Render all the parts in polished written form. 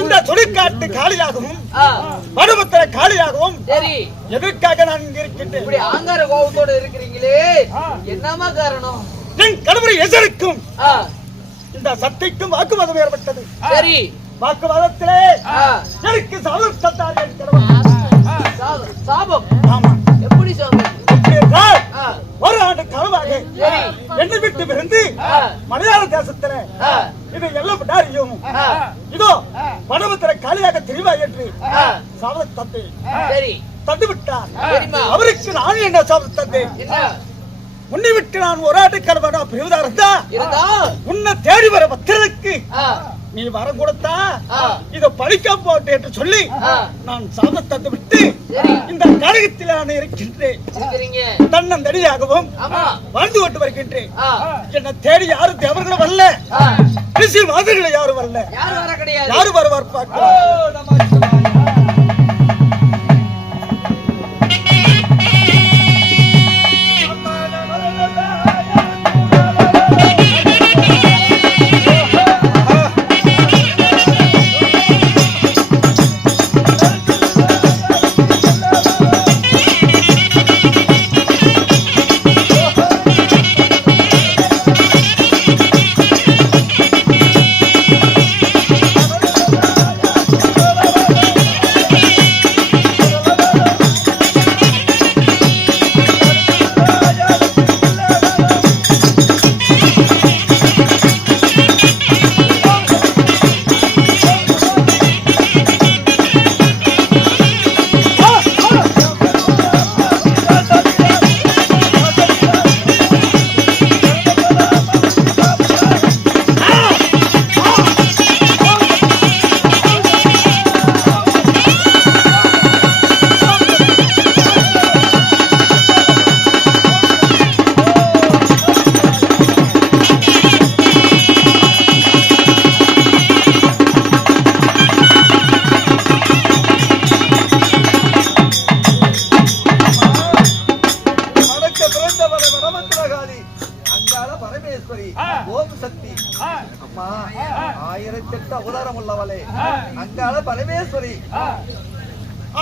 இந்த சுடுகாட்டு காலியாகவும் மடுபத்திர காலியாகவும் எதற்காக நான் இங்க இருக்கின்றேன்? இப்படி ஆங்கார கோபத்தோட இருக்கிறீங்களே, என்னமா காரணம்? என் கணவரை எசருக்கும் இந்த சட்டைக்கும் வாக்குவாதம் ஏற்பட்டது. சரி, வாக்குவாதத்திலே எனக்கு சாபம் தந்தார்கள். சாபம்? ஆமா. எப்படி சாபம்? ஒரு ஆண்டு காலமாக என்னை விட்டு பிறந்து மலையாள தேசத்துல இதை எல்லாம் விடாரியும் இதோ மடபத்திர காலியாக தெரிவா என்று சாபத்தை தந்து தந்து விட்டார். அவருக்கு நான் என்ன சாபத்தை தந்தேன்? உன்னை விட்டு நான் ஒரு ஆண்டு காலமாக பிரிவதா இருந்தா உன்னை தேடி வர பத்திரனுக்கு நீ வரம் கொடுத்தா இத பழிக்க போட்டு என்று சொல்லி நான் சாபத்தை தந்து விட்டு இந்த கழகத்தில் நான் இருக்கின்றேன். தன்னந்தடியாகவும் வாழ்ந்து கொண்டு வருகின்றேன். என்னை தேடி யாரும் தேவர்களும் வரல, அரசியல் வாதிகளை யாரும் வரல. யாரு வருவார் பார்க்கலாம்.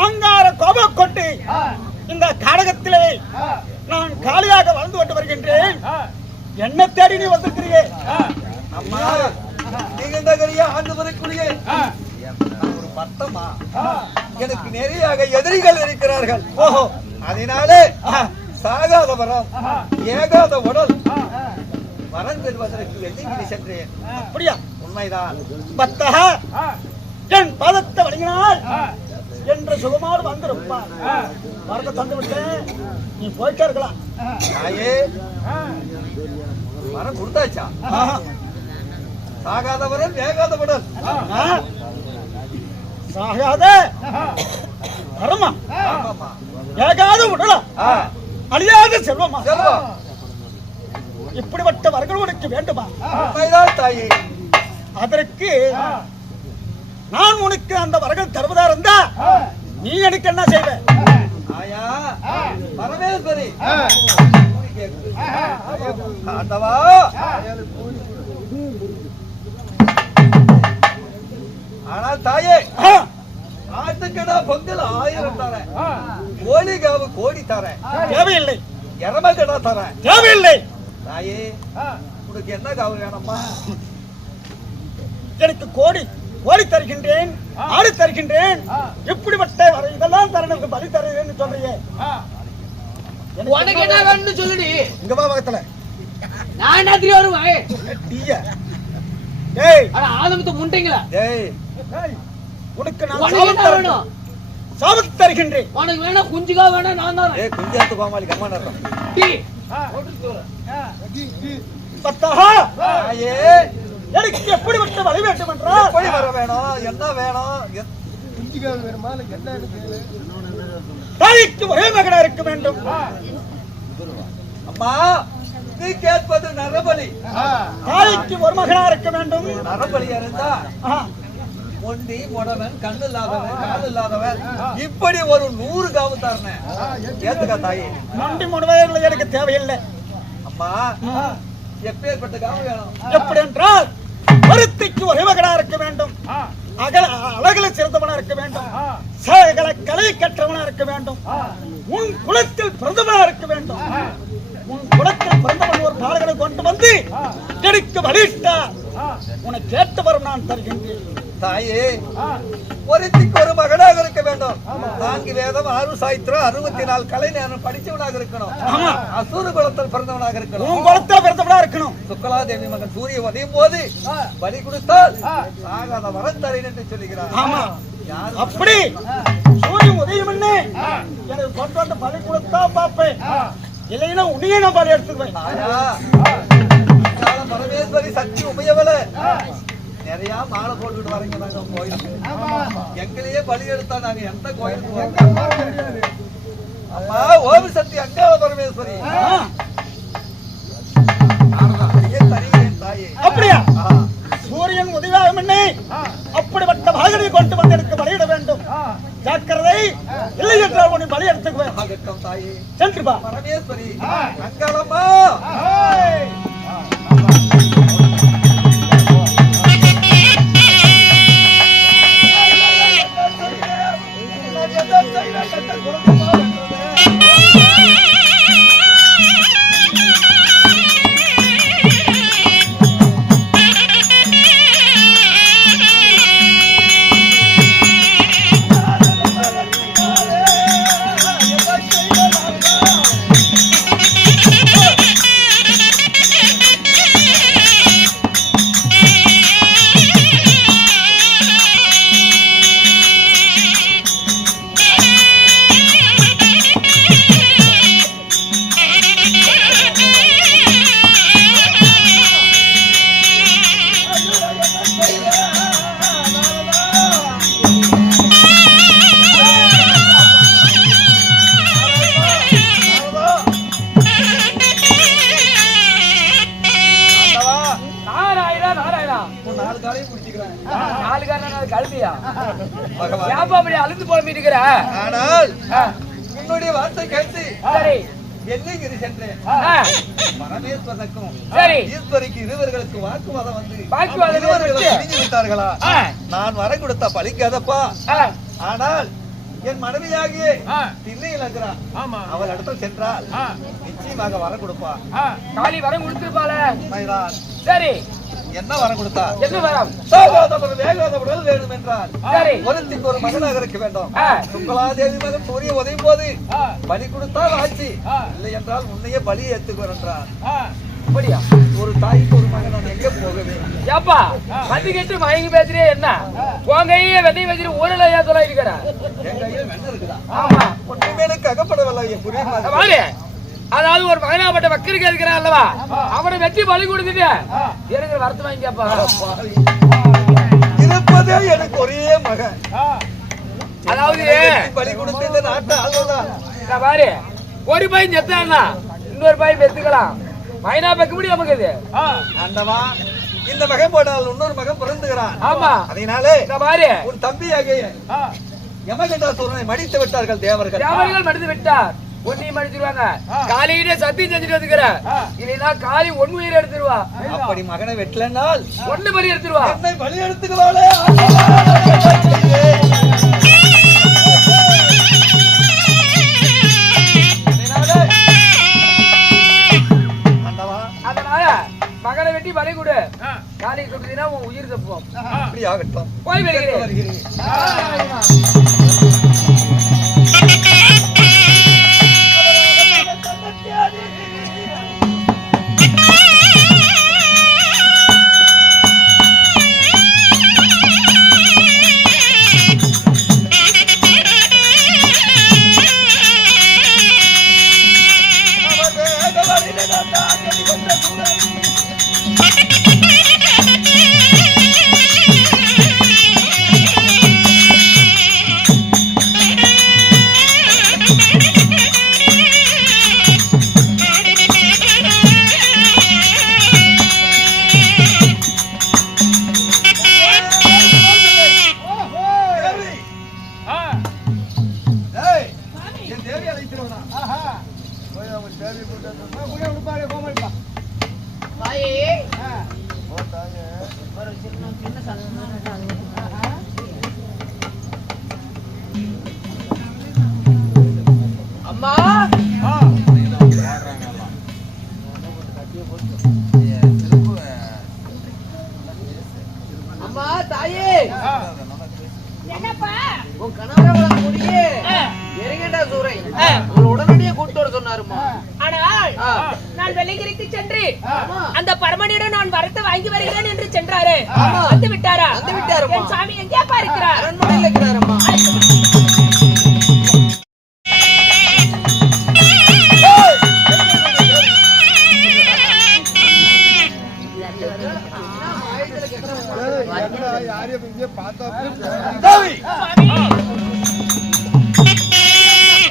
ஆங்கார கோபம் கொண்டு இந்த காடகத்திலே நான் காலியாக வாழ்ந்து கொண்டு வருகின்றேன். என்ன தேடி நீ வந்திருக்கிறீங்க? அம்மா, நீங்க ஆண்டு வரக்கூடிய ஒரு பட்டமா எனக்கு நிறைய எதிரிகள் இருக்கிறார்கள். ஓஹோ, அதனாலே சாகாத வரம் ஏகாத உடல் வரம் பெறுவதற்கு வெள்ளிங்கிரி சென்றேன். அப்படியா? உண்மைதான். பத்தகா என் பாதத்தை வணங்கினால் என்று சுகமாறு வந்திருப்பார். வரத்தை தந்து விட்டேன், நீ போயிட்டே இருக்கலாம். வரம் கொடுத்தாச்சா? சாகாதவரன் வேகாத உடல். சாகாத வரமா? வேகாத உடலா? அழியாத செல்வமா? இப்படிப்பட்ட வரங்கள் உனக்கு வேண்டுமா? தாயே, அதற்கு நான் உனக்கு அந்த வரங்கள் தருவதா இருந்தா நீ எனக்கு என்ன செய்வ? பரமேஸ்வரி, ஆனால் தாயே, ஆட்டுக்கடா பொங்கல் 1000 தரேன், கோழிகாவு கோடி தரேன், தேவையில்லை. எரமக்கடா தரேன், தேவையில்லை. தாயே, உனக்கு என்ன காவு வேணும்மா? எனக்கு கோடி தருகின்றேன், ஆடு தருகின்றேன், இப்படிப்பட்ட இதெல்லாம் தரணும், பலி தருகிறேன்னு சொல்றீங்க. உனக்கு என்ன வேணும்னு சொல்லுடி. இங்க வா பக்கத்துல. நான் என்ன தெரியும் வருவேன். டீயா ஏய், அட ஆதமத்து முண்டீங்களா? ஏய், உனக்கு நான் சாபத்தை தருகின்றேன். உனக்கு வேணா குஞ்சுகா வேணா நான் தான். ஏய், குஞ்சாத்து கோமாளி கம்மானறோம். டீ பத்தஹா, தாயே, எனக்கு எப்படிப்பட்ட வழி வேண்டும் என்றால் எப்படி வர வேணும், என்ன வேணும்? குஞ்சுகா வேணுமா இல்ல என்ன இருக்கு? தாய்க்கு ஒரே மகனா இருக்க வேண்டும். அம்மா, நீ கேட்பது நரபலி. தாய்க்கு ஒரு மகனா இருக்க வேண்டும். நரபலியா இருந்தா ஒண்டி முடவன், கண்ணு இல்லாதவன், கால் இல்லாதவன், இப்படி ஒரு 100 காவு தரேன். ஏத்துக்கா தாயே? நொண்டி முடவர்கள் எனக்கு தேவையில்லை. அம்மா, எப்பேற்பட்ட காவு வேணும்? எப்படி என்றால் ஒருத்திக்கு ஒரே மகனா இருக்க வேண்டும். அழகுல சிறந்தவனா இருக்க வேண்டும். சகல கலை கற்றவனா இருக்க வேண்டும். உன் குலத்தில் பிறந்தவனா இருக்க வேண்டும். உன் குலத்தில் பிறந்தவன் ஒரு பாலகனை கொண்டு வந்து கெடுக்க வழியிட்டார். உனக்கு கேட்டு வரும் நான் தருகின்றேன். தாயே, ஒருத்திக்கு ஒரு மகனாக இருக்க வேண்டும். 4 வேதம் 6 சாயித்திரம் 64 கலை நேரம் படிச்சவனாக இருக்கணும். அசூர குலத்தில் பிறந்தவனாக இருக்கணும். உன் குலத்தில் பிறந்தவனா இருக்கணும். சுக்கலாதேவி மகன் சூரிய உதயும் போது பலி கொடுத்தால் ஆகாத வரம் தரேன் என்று சொல்லுகிறார். ஆமா, அப்படி சூரியன் உதயம் என்ன எனக்கு கொண்டு வந்து பலி கொடுத்தா பாப்பேன். இல்லைன்னா உன்னையே நான் பலி எடுத்துக்குவேன். பரமேஸ்வரி சக்தி உபயவல நிறைய மாலை போட்டுட்டு வரீங்க. நாங்க கோயிலுக்கு எங்களையே பலி எடுத்தா நாங்க எந்த கோயிலுக்கு அம்மா ஓம் சக்தி அங்காள பரமேஸ்வரி தாயே. அப்படியா? சூரியன் உதயம் என்ன அப்படிப்பட்ட மகனை கொண்டு வந்து எனக்கு பலியிட வேண்டும். ஜாக்கிரதை, இல்லை என்றால் உன்னை பலி எடுத்துக்குவேன். தாயே சென்று பா. பரமேஸ்வரி அங்காளம்மா. ஆனால் உன்னுடைய வார்த்தை கேட்டு என்னைக்கு சென்றேன். பரமேஸ்வரனுக்கும் ஈஸ்வரிக்கு இருவர்களுக்கு வாக்குவாதம் வந்து பிரிஞ்சு விட்டார்களா? நான் வர கொடுத்த பலிக்காதப்பா. ஆனால் என் மனைவியாகிய திண்ணையில் இருக்கிறான். அவள் இடத்துல சென்றால் நிச்சயமாக வர கொடுப்பா. காலி வரம் கொடுத்திருப்பாள. சரி, என்ன வரம் கொடுத்தா? என்ன வரம்? வேகாதவர்கள் வேண்டும் என்றால் ஒருத்திக்கு ஒரு மகனாக இருக்க வேண்டும். சுக்கலாதேவி மகன் சூரிய உதயும் போது பலி கொடுத்தால் ஆட்சி, இல்லை என்றால் உன்னையே பலி ஏத்துக்குவர் என்றார். அப்படியா? ஒரு தாய்க்கு ஒரு மகன் நான் எங்க போகவே? ஏப்பா மதி கேட்டு மயங்கி பேசுறியே என்ன? உன் கையே வெதை வச்சிரு ஊரில் ஏத்தலாம் இருக்கிற. என் கையில் வெண்ண இருக்குதா? ஆமா, ஒன்றுமே எனக்கு அகப்படவில்லை. புரியுமா? அதாவது ஒரு மகனாப்பட்ட வக்கருக்கு இருக்கிறான் அல்லவா, அவனை வெட்டி பலி கொடுத்துட்டு எனக்கு வருத்தம் வாங்கிப்பா. இருப்பதே எனக்கு ஒரே மகன். அதாவது பலி கொடுத்து இந்த நாட்டை ஆள்வதான் பாரு. ஒரு பையன் செத்தான்னா இன்னொரு பையன் பெத்துக்கலாம். மைனா பெக்க முடியும் நமக்கு இது. ஆண்டவா, இந்த மகன் போனால் இன்னொரு மகன் பிறந்துகிறான். ஆமா, அதனாலே பாரு உன் தம்பியாகிய யமகண்டாசுரனை மடித்து விட்டார்கள் தேவர்கள். தேவர்கள் மடித்து விட்டார். ஒன்னையும் மடிச்சிருவாங்க. காலையிலே சத்தியம் செஞ்சுட்டு வந்துக்கிற, இல்லைன்னா காலி ஒன்னு உயிரை எடுத்துருவா. அப்படி மகனை வெட்டலனால் ஒண்ணு பலி எடுத்துருவா. என்னை பலி எடுத்துக்குவாளே. அதனால மகனை வெட்டி பலி கொடு. காலி கொடுத்தீங்கன்னா உன் உயிர் தப்புவோம். அப்படி ஆகட்டும். போய் வருகிறேன். தாயே என்னப்பா உன் கணவரை முடியே இறங்கடா சூரை உங்களை உடனடியே கூட்டு வர சொன்னாருமா. ஆனால் நான் வெள்ளிங்கிரிக்கு சென்று அந்த பரமனிடம் நான் வரத்தை வாங்கி வருகிறேன் என்று சென்றாரு. வந்து விட்டாரா? வந்து விட்டாருமா. என் சாமி எங்கேப்பா இருக்கிறார்? அரண்மனையில் இருக்கிறாரம்மா. தேவி,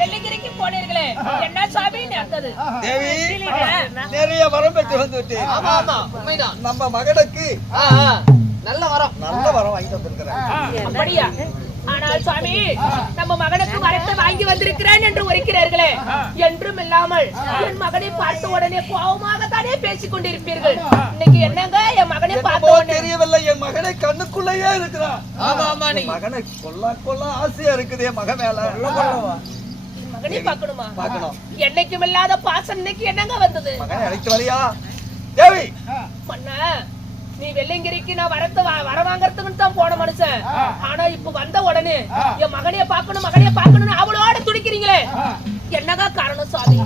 வெள்ளிங்கிரிக்கு போனீர்களே என்ன சாமி நேர்ந்தது? தேவி, இல்லைங்க. நிறைய வரம் பெற்று வந்து விட்டேன். ஆமா ஆமா உண்மைதான். நம்ம மகனுக்கு நல்ல வரம். நல்ல வரம் வாங்கி வந்திருக்கிறேன். அப்படியா? ஆனால் சாமி நம்ம மகனுக்கு வரத்தை வாங்கி வந்திருக்கிறேன் என்று உரைக்கிறார்களே, என்றும் இல்லாமல் என் மகனை பார்த்த உடனே கோபமாகத்தானே பேசிக் கொண்டிருப்பீர்கள். இன்னைக்கு என்னங்க என் மகனை பார்த்த என்னமோ உடனே தெரியவில்லை, என் மகனை கண்ணுக்குள்ளேயே இருக்கிறான். ஆமா ஆமா நீ மகனை கொல்ல ஆசையா இருக்குது என் மகன் மேல. என் மகனை பார்க்கணுமா? பார்க்கணும். என்னைக்கும் இல்லாத பாசம் இன்னைக்கு என்னங்க வந்தது? மகனை அழைத்து வரியா தேவி? மன்னா, நீ வெள்ளிங்கிரிக்கு நான் வர வாங்கறதுக்கு தான் போன மனுஷன். ஆனா இப்ப வந்த உடனே என் மகனைய பாக்கணும் அவளோட துடிக்கிறீங்களே, என்னங்க காரணம் சாமி?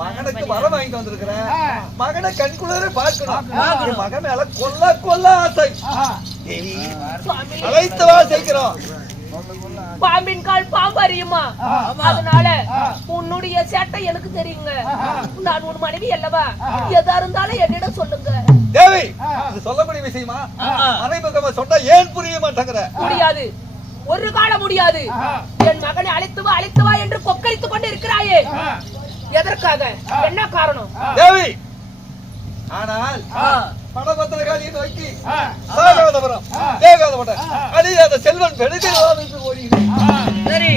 மகனுக்கு வரம் வாங்கிட்டு வந்திருக்கிறேன். மகனை கண்குள்ளே பார்க்கணும். என் மகன் மேல கொல்ல ஆசை. தேவி, சுவாமி, அழைத்து வா சீக்கிரம். பாம்பின் கால் பாம்பு அறியுமா? அதனால உன்னுடைய சேட்டை எனக்கு தெரியுங்க. நான் உன் மனைவி அல்லவா? எதா இருந்தாலும் என்னிடம் சொல்லுங்க. தேவி, இது சொல்லக்கூடிய விஷயமா? மறைமுகமா சொன்னா ஏன் புரிய மாட்டேங்கிற? முடியாது, ஒரு காலம் முடியாது. என் மகனை அழைத்து வா என்று கொக்கரித்துக் கொண்டு இருக்கிறாயே, எதற்காக? என்ன காரணம்? தேவி, ஆனால் பணபத்திரகாரி நோக்கி சாகாதவரம் தேகாதவரம் அழியாத செல்வன் பெருதில் ஓடுகிறேன். சரி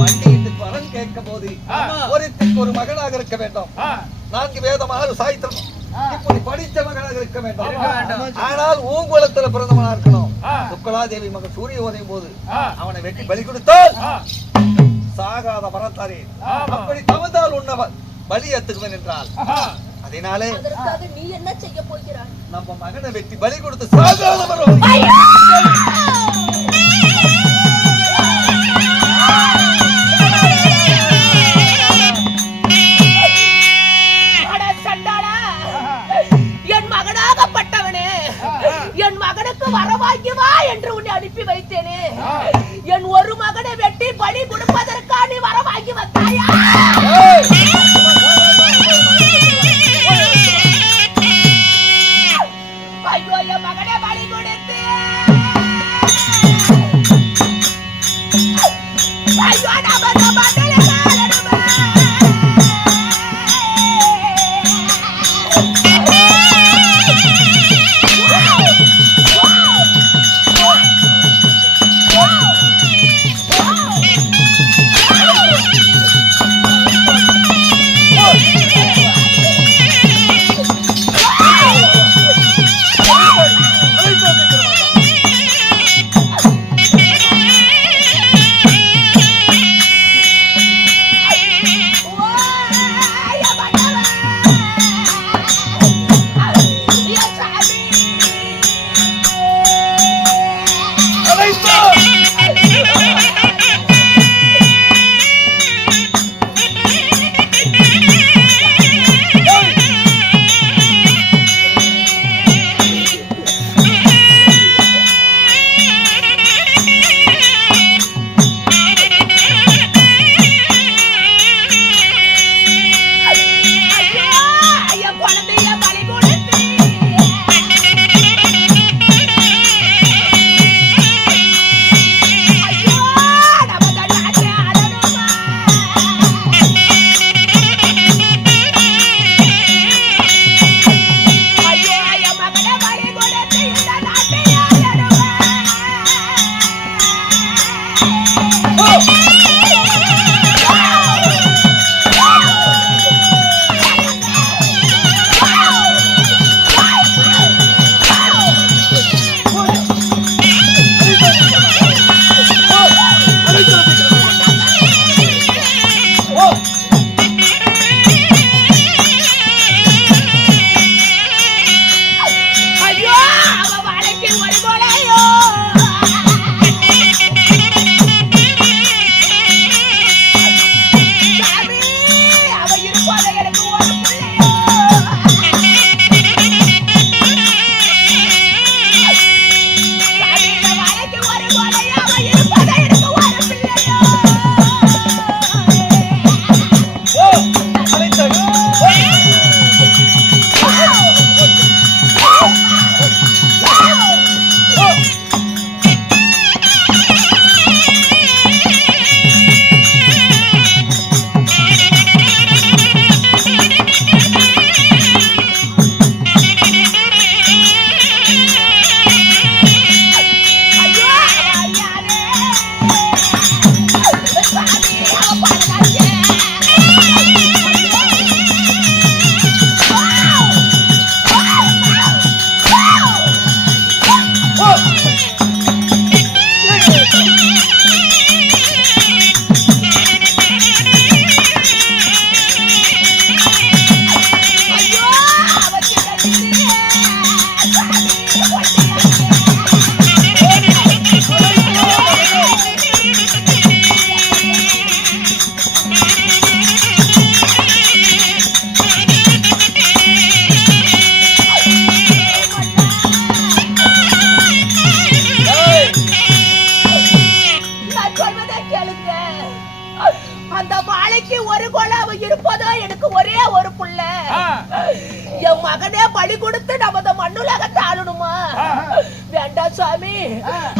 வண்டிக்கு வரம் கேட்கும் போது ஒருத்திற்கு ஒரு மகனாக இருக்க வேண்டும். 4 வேதம் 6 சாய்த்திரம் இப்படி படித்த மகனாக இருக்க வேண்டும். ஆனால் ஊங்குளத்துல பிறந்தவனா இருக்கணும். சுக்கலாதேவி மகன் சூரிய உதயும் போது அவனை வெட்டி பலி கொடுத்தால் சாகாத வரத்தாரே. அப்படி தவந்தால் உன்னை பலி ஏத்துக்குவேன் என்றால், அதனாலே அதற்காக நீ என்ன செய்ய போகிறாய்? நம்ம மகனை வெட்டி பலி கொடுத்து சாகாத வரம். என் மகனாகப்பட்டவனே, என் மகனுக்கு வரவாங்கி வா என்று உன்னை அனுப்பி வைத்தேனே, என் ஒரு மகனை வெட்டி பலி கொடுப்பதற்காக நீ வரவாங்கி வந்தாயா? ஐயோ, என் மகனை பலி கொடுத்து ஐயோ நமக்கு மகளே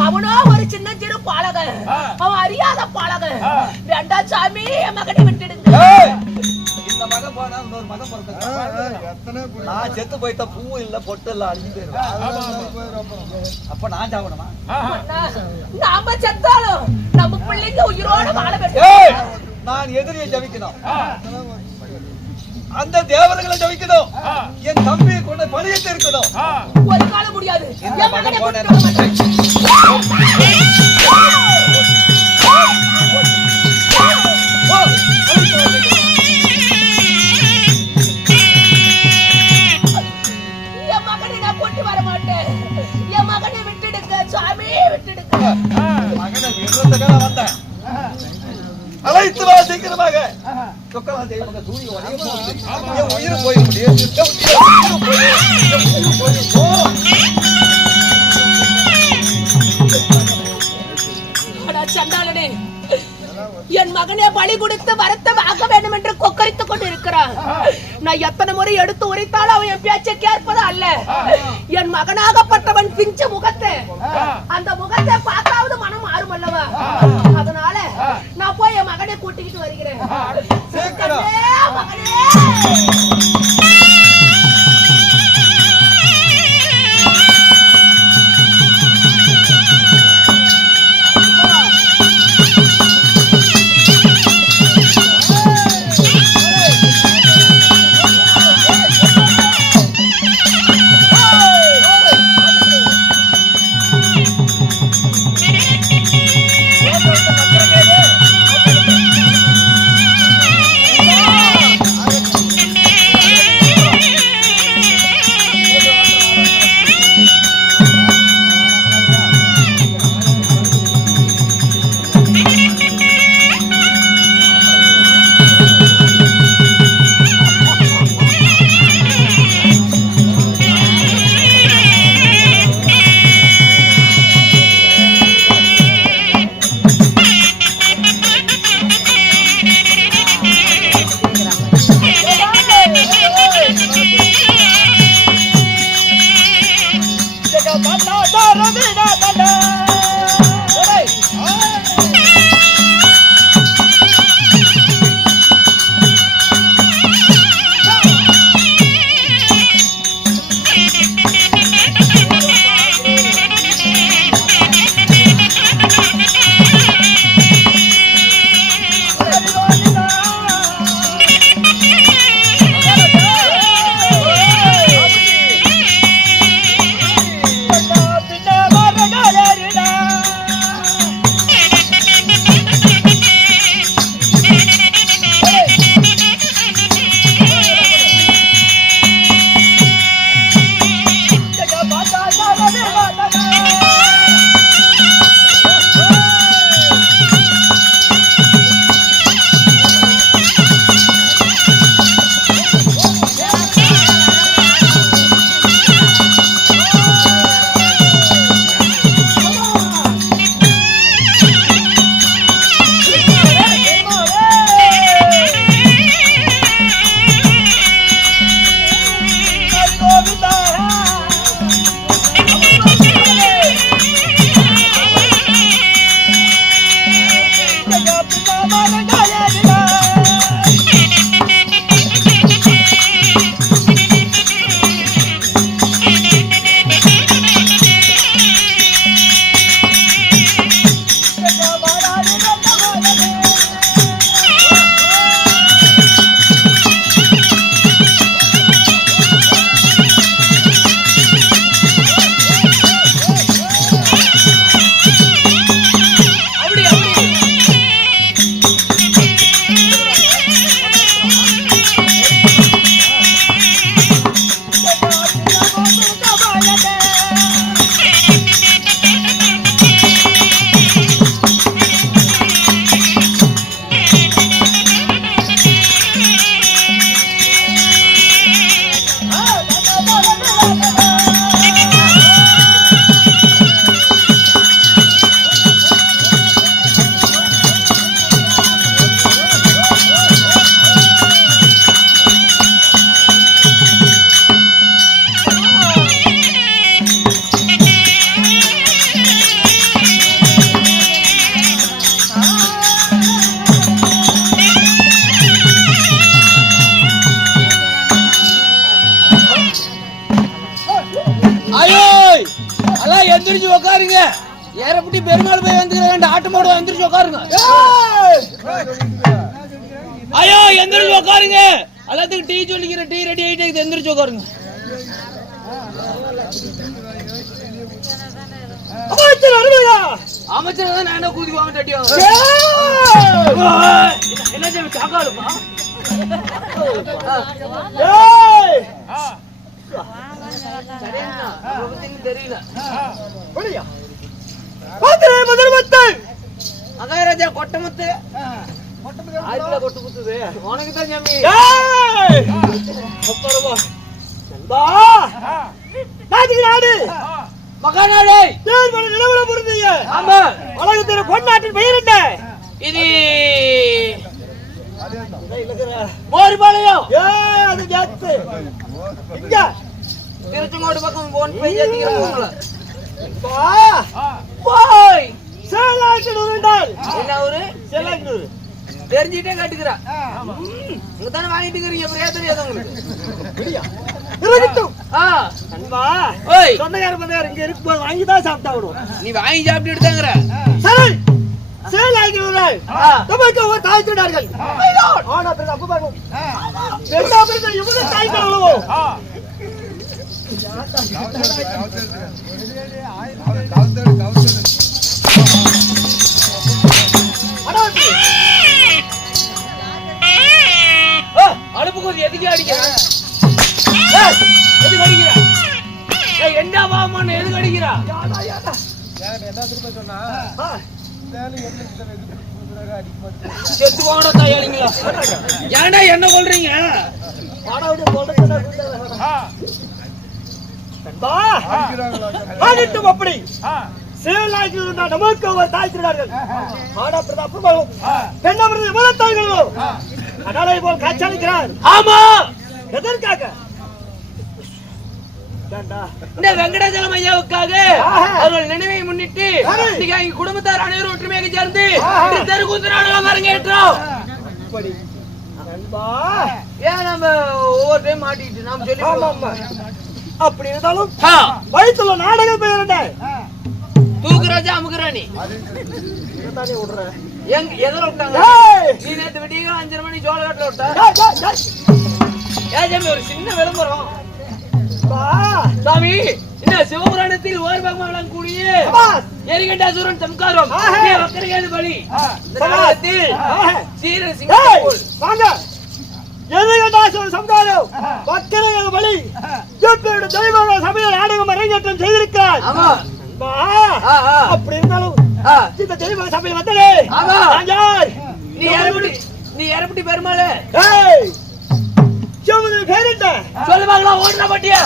அவனோ ஒரு சின்ன சிறு பாலகன், அவன் அறியாத பாலகன். வேண்டாம் சாமி, என் மகனை விட்டுடுங்க. இந்த மகன் போனா இன்னொரு மகன் பிறந்த நான் செத்து போயிட்ட பூவும் இல்ல பொட்டு இல்ல அழிஞ்சு போயிருவேன். அப்ப நான் சாப்பிடணுமா? நாம செத்தாலும் நம்ம பிள்ளைங்க உயிரோட வாழ வேண்டும். நான் எதிரியை ஜபிக்கணும், அந்த தேவர்களை ஜபிக்கணும், என் தம்பியை கொண்டு பழியத்தை இருக்கணும். ஒரு காலம் முடியாது. இந்த மகன் போன என் மகனை நான் கொண்டு வர மாட்டேன். என் மகனை விட்டுடுங்க சாமி, விட்டுடுங்க. மகனை விடுறதுக்காக வந்தேன். அழைத்து வா சீக்கிரமாக. சொக்கலாம் தெய்வங்க சூரிய உடைய போகுது. என் உயிர் போயிட முடியும். சண்டாளனே, என் மகனை பலி கொடுத்து வரத்தை வாங்க வேண்டும் என்று கொக்கரித்துக் கொண்டு இருக்கிறான். நான் எத்தனை முறை எடுத்து உரைத்தாலும் அவன் என் பேச்சை கேட்பதா அல்ல. என் மகனாகப்பட்டவன் பிஞ்ச முகத்தை, அந்த முகத்தை பார்த்தாவது மனம் மாறும் அல்லவா? அதனால நான் போய் என் மகனை கூட்டிக்கிட்டு வருகிறேன். மகனே எந்திரிச்சு உட்காருங்க. ஏறப்பட்டி பெருமாள் போய் வந்துக்கிறேன். ஆட்டு மாடு எந்திரிச்சு உட்காருங்க. ஐயோ எந்திரிச்சு உட்காருங்க. எல்லாத்துக்கும் டீ சொல்லிக்கிறேன். டீ ரெடி ஆயிட்டு எந்திரிச்சு உட்காருங்க. அமைச்சர் தான் நான் என்ன கூதி வாங்க தட்டியோ என்ன சாக்காளுப்பா தெரியல மகாராஜா கொட்டமுத்து கொட்டு குத்துது உனக்கு தான் ஜாமி நாடு மகாநாடு நிலவர பொருந்தீங்க. ஆமா உலகத்தில பொன்னாட்டின் பெயர் என்ன? இது மோர்பாளையம். அது ஜாத்து இங்க திருச்செங்கோடு பக்கம் போன் போய் ஏத்திக்கிறோம். போய் சேலாக்கினூர் என்றால் என்ன ஊரு? சேலாக்கினூர் தெரிஞ்சுட்டே காட்டுக்கிறா. இங்க தானே வாங்கிட்டு இருக்கீங்க. அப்புறம் ஏன் உங்களுக்கு இருக்கட்டும். நண்பா சொந்தக்கார பந்தக்கார இங்க இருக்கும்போது வாங்கி தான் சாப்பிட்டா விடுவோம். நீ வாங்கி சாப்பிட்டு தாங்கற சரி சேலாக்கினூர் நமக்கு ஒரு தாய் திருடார்கள். ஆனா பிறகு அப்ப பாருங்க ரெண்டாவது இவங்க தாய் கடவுளோ அடுப்புக்கு எதுக்கு அடிக்கிறேன்? எதுக்கு அடிக்கிறா? என்ன வாமன் எதுக்கு அடிக்கிறா? செத்து போன தாயாளிங்களா? ஏன்டா என்ன சொல்றீங்க? அப்படி சேலாக்கினூர் நமக்கு ஒரு தாய் திருடார்கள். ஆனா பிரதாபம் பெண்ணாமறது எவ்வளவு தாய்களோ கடலை போல் காட்சியளிக்கிறார். ஆமா எதற்காக? இந்த வெங்கடாச்சலம் ஐயாவுக்காக அவர்கள் நினைவை முன்னிட்டு எங்க குடும்பத்தார் அனைவரும் ஒற்றுமையாக சேர்ந்து தெருக்கூத்து நாடகம் அரங்கேற்றோம். ஏன் நம்ம ஒவ்வொரு டைம் மாட்டிட்டு நாம சொல்லி அப்படி இருந்தாலும் வயிற்றுல நாடகம் பெயர் என்ன? தூக்குராஜா அமுக்குராணி. எதிர விட்டாங்க. நீ நேற்று விட்டீங்க 5:30 மணி சோழகாட்டில் விட்டா. ஏன் ஒரு சின்ன விளம்பரம் சாமி. இந்த சிவபுராணத்தில் ஓர் பாகமாக விளங்கக்கூடிய எரிகண்டாசுரன் சம்காரம் வக்கரகேது பலி சீர சிங்கப்பூர் வாங்க. எரிகண்டாசுரன் சம்காரம் வக்கரகேது பலி தெய்வ சமய நாடகம் அரங்கேற்றம் செய்திருக்கிறார். அப்படி இருந்தாலும் இந்த தெய்வ சபையில் வந்தனே நீ எரப்பட்டி பெருமாளே பேர் என்ன சொல்லுவாங்களா? ஓடுற பட்டியா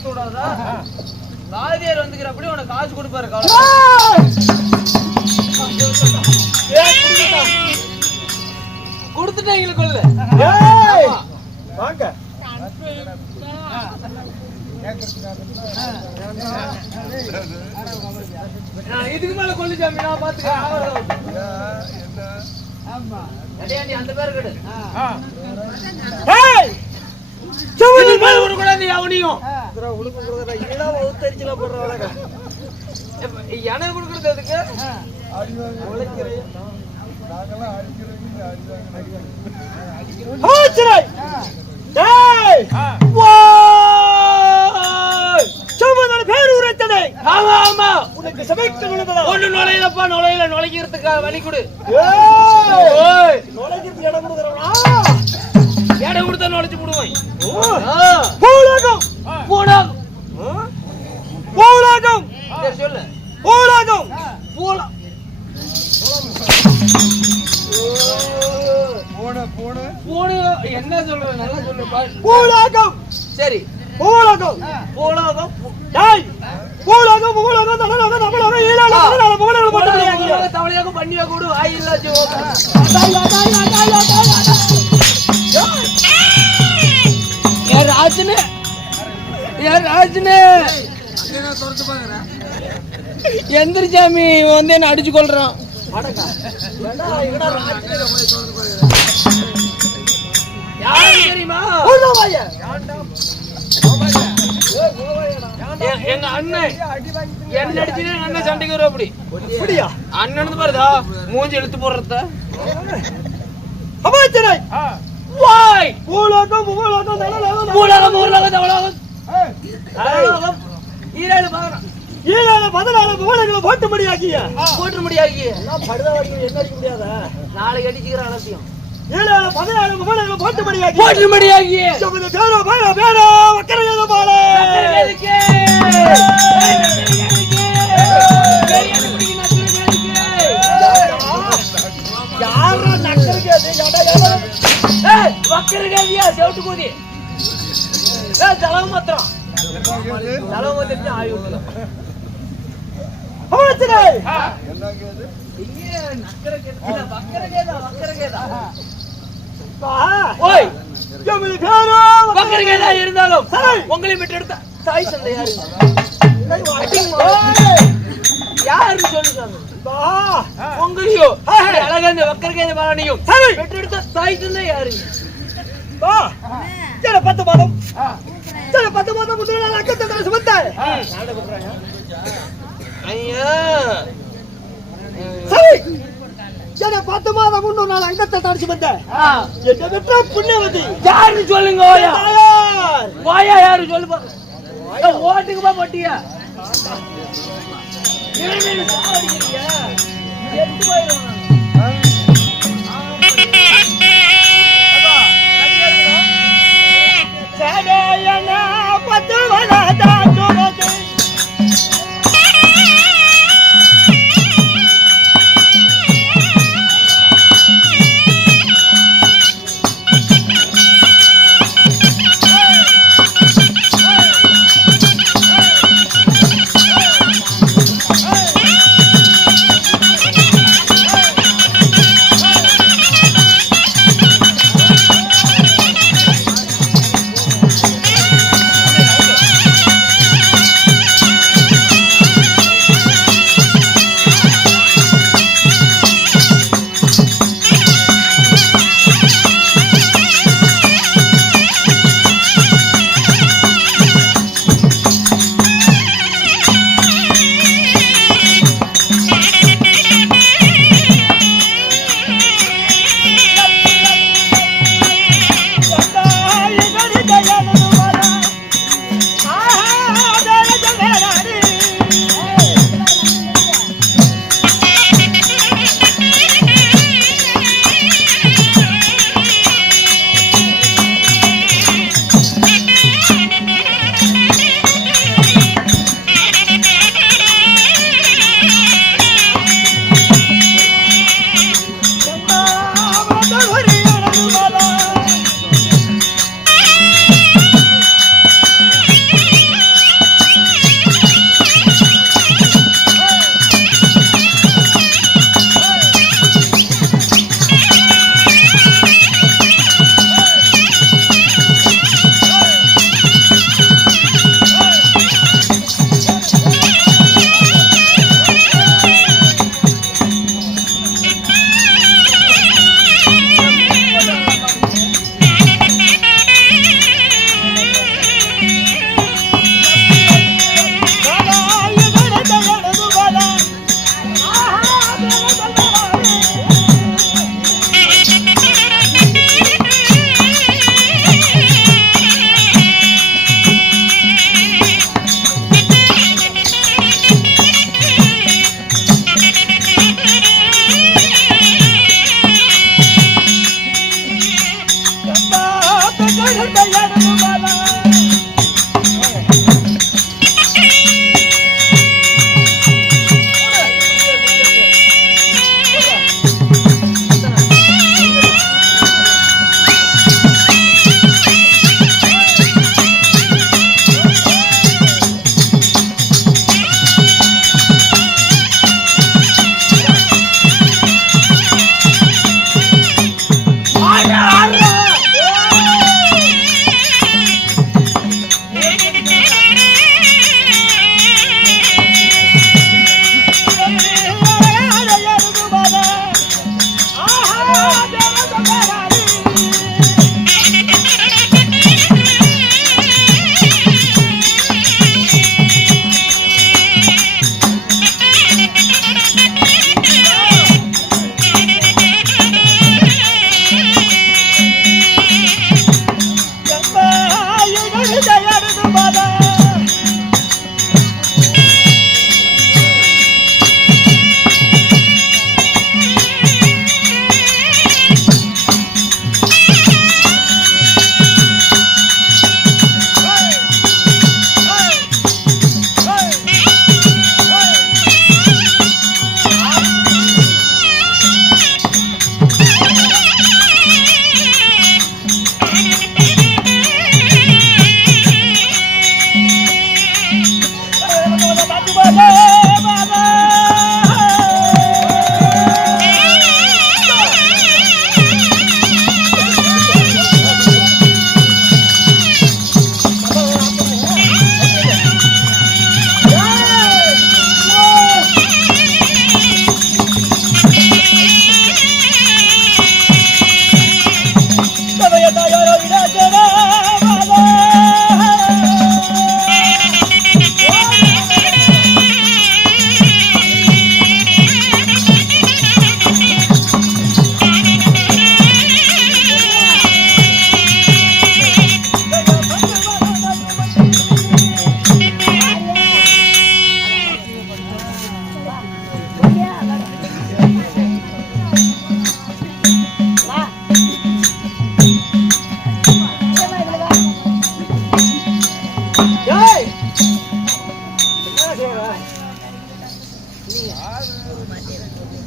நடத்த விடாதா? வாத்தியார் வந்துக்கிறப்படி உனக்கு காசு கொடுப்பாரு. கொடுத்துட்டா எங்களுக்கு கொள்ளு. வாங்க இதுக்கு மேல கொள்ளு சாமி, நான் பாத்துக்கிறேன். அந்த பேரு கெடு கூடாது அவனையும் எனக்கு கொடுக்கறது அதுக்கு ஒண்ணு நுழையிலப்பா, நுழைக்கிறதுக்கு வழி கொடு. இடம் கொடுத்தா நுழைச்சு போடுவான். சொல்லு என்ன சொல்ற, நல்லா சொல்லு. சரி தவளையாக பண்ணியா கூடு ஆயில்லா எந்திரிச்சாமி வந்து என்ன அடிச்சு கொள்றான். தெரியுமா எங்க அண்ணன் என்ன அடிச்சுன்னு எங்க அண்ணன் சண்டைக்கு வரும். அப்படி அண்ணன் பாருதா மூஞ்சி இழுத்து போடுறத நாளைக்கு அடிச்சுக்கிற அலட்சியம் செவட்டு கூதி செலவு மாத்திரம் இருந்தாலும் உங்களை விட்டு எடுத்த தாய் சந்தை யாரு சொல்லுங்க. உங்களையோ அழகா இந்த வக்கரகேத பாலனையும் விட்டு எடுத்த தாய் சந்தை யாரு? 10 மாதம் 10 மாதம் முதல்ல அக்கத்தை சுமத்தாய். ஐயா சரி 10 மாதம் முன்னூறு நாள் அங்கத்தை தடிச்சு வந்தேன். என்ன விட்டா புண்ணியவதி யாரு சொல்லுங்க. வாயா யாரு சொல்லு. ஓட்டுக்குமா போட்டியா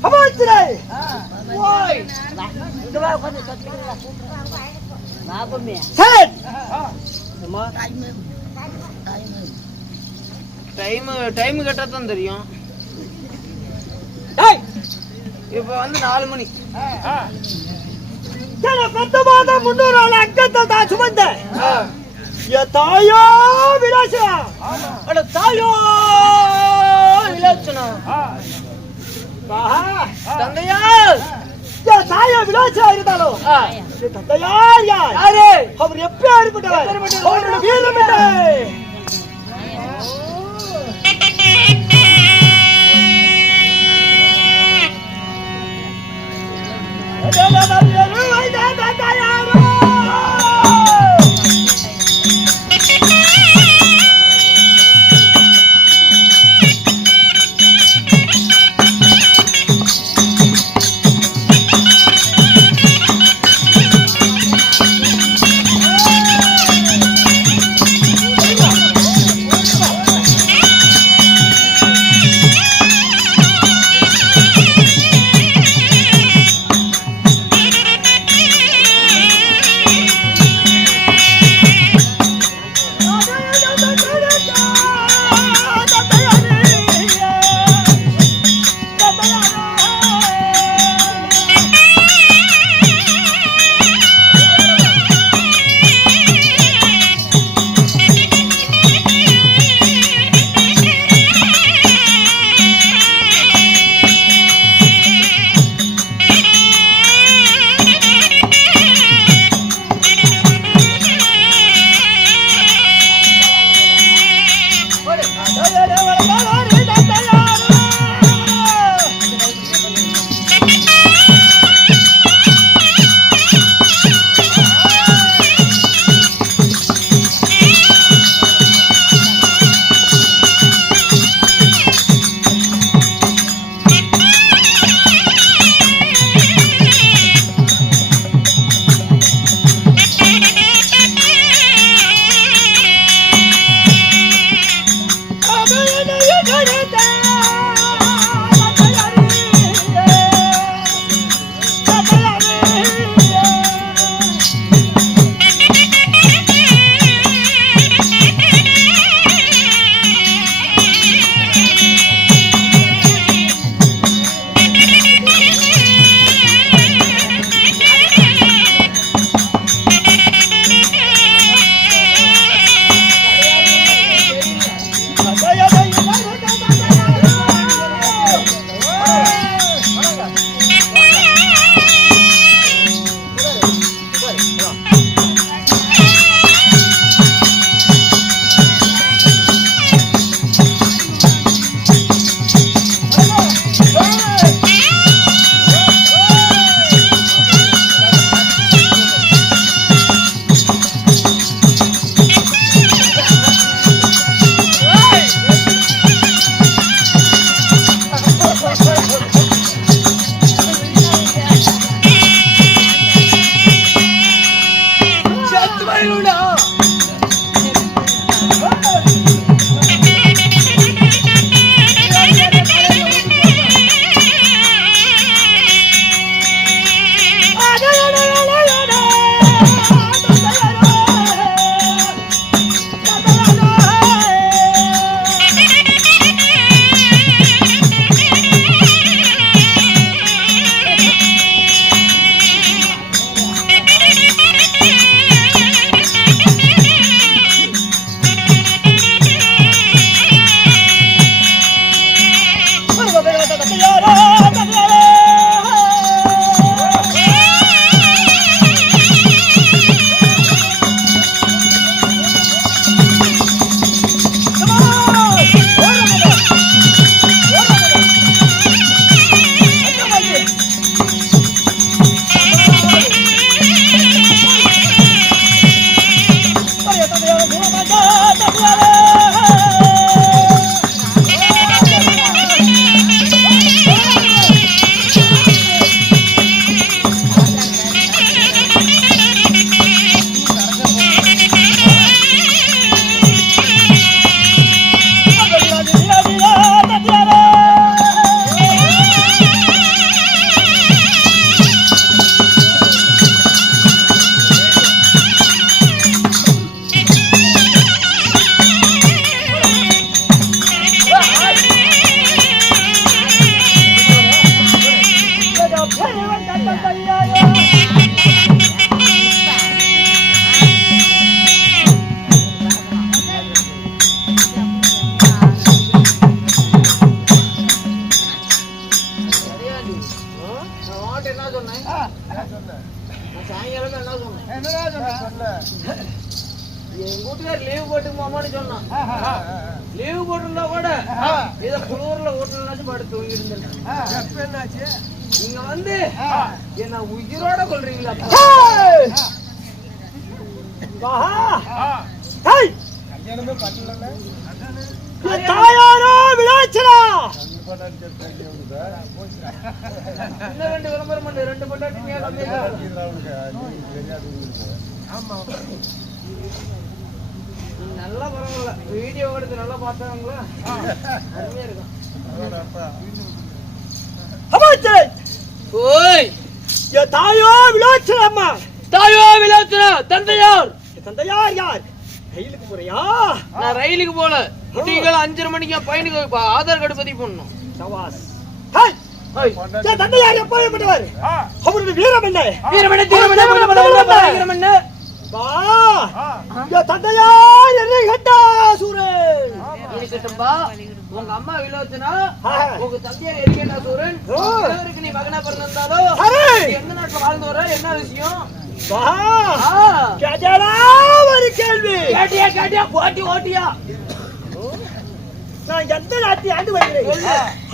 அமைச்சரே ஓய் சரி டைம் கேட்டா தான் தெரியும். டேய் இப்ப வந்து 4 மணி. பெத்த மாதம் 300 நாள் அங்கத்தை தான் சுமந்தேன். என் தாயோ விலாசா அட தாயோ விலாசனா தந்தையா என் தாயோ விலாசா இருந்தாலும் என் தந்தையார் யார்? யாரு? அவர் எப்பேற்பட்டவர்? அவருடைய வீரம் என்ன? இருந்தா கூட இத குளூர்ல ஓட்டலாச்சும் படுத்து தூங்கிட்டு இருந்தேன். நீங்க வந்து என்ன உயிரோட கொல்றீங்களா? தாயாரோ விளைச்சலா இன்னும் 2 விளம்பரம் பண்ணு. 2 பொண்டாட்டிங்க நல்லா பரவாயில்ல. வீடியோ எடுத்து நல்லா பார்த்தாங்களா? அருமையா இருக்கும். ஓய் தாயோ விளைச்சலாமா? தாயோ விளைச்சலா? தந்தையார்? தந்தையார் யார்? ரயிலுக்கு போறியா? நான் ரயிலுக்கு போல. குட்டிகள் 5:30 மணிக்கு பையனுக்கு ஆதார் கார்டு பதிவு பண்ணணும். தந்தையார் எப்போ ஏற்பட்டவர்? அவருடைய வீரம் என்ன? வீரமண்ண தீரமண்ண தந்தையார் என்னை கண்டா சூரன் இருக்கட்டும்பா. உங்க அம்மா விலோச்சனா, உங்க தந்தையார் எரிகேட்டா சூரன். நீ மகனா பிறந்திருந்தாலும் எந்த நாட்டுல வாழ்ந்து வர? என்ன விஷயம்? ஒரு கேள்வி கேட்டியா போட்டி ஓட்டியா? நான் எந்த நாட்டை ஆண்டு வருகிறேன்?